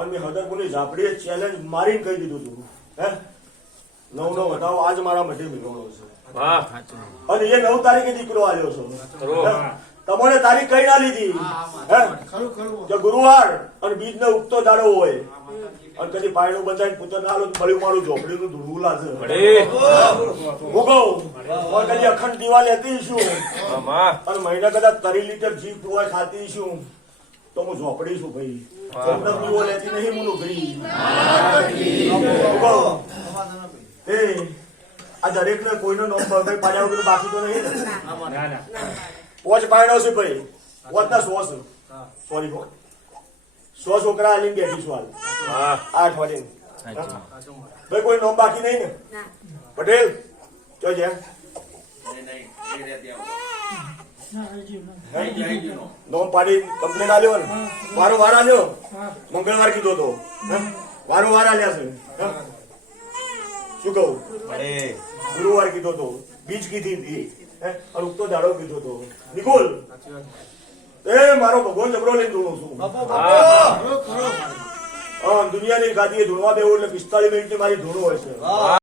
અને મેં હદરપુરની ઝાપડીએ ચેલેન્જ મારીને કહી દીધું હતું હે 9 વટાવો આજ મારા મઢે મિલવાનો છે અને એ 9 તારીખે દીકરો આવ્યો છો તમારે તારીખ કઈ ના લીધી હે કે ગુરુવાર અને બીજ ને ઉગતો દાડો હોય અને કદી પાયણું બંધાઈને પુત્ર ના આલો મળ્યું મારું ઝોપડીનું ધૂળવું લાગે ઉગો કદી અખંડ દીવા લેતી છું અને મહિના કદાચ 3 લીટર જીવ પીવા ખાતી છું તો હું ઝોપડી છું ભાઈ દીવો લેતી નહીં હું નોકરી આ દરેક ને કોઈનો નોમ પાડ્યા વગર બાકી તો નહીં ને પોચ પાડ્યો છે ભાઈ પોચ ના 100 છે સોરી 100 છોકરા આલી બેઠી છું 8 વાળી ભાઈ કોઈ નોમ બાકી નહીં ને પટેલ જો છે નોમ પાડી કમ્પ્લેન આલ્યો ને વારો વાર આલ્યો મંગળવાર કીધો તો વારો વાર આલ્યા છે શું કહું ગુરુવાર કીધો તો બીજ કીધી હતી અને ઉગતો દાડો કીધો તો નિકોલ એ મારો ભગવાન જબરો લઈને ધૂણું છું દુનિયાની ગાદીએ ધૂણવા દેવું એટલે 45 મિનિટની મારી ધૂણું હોય છે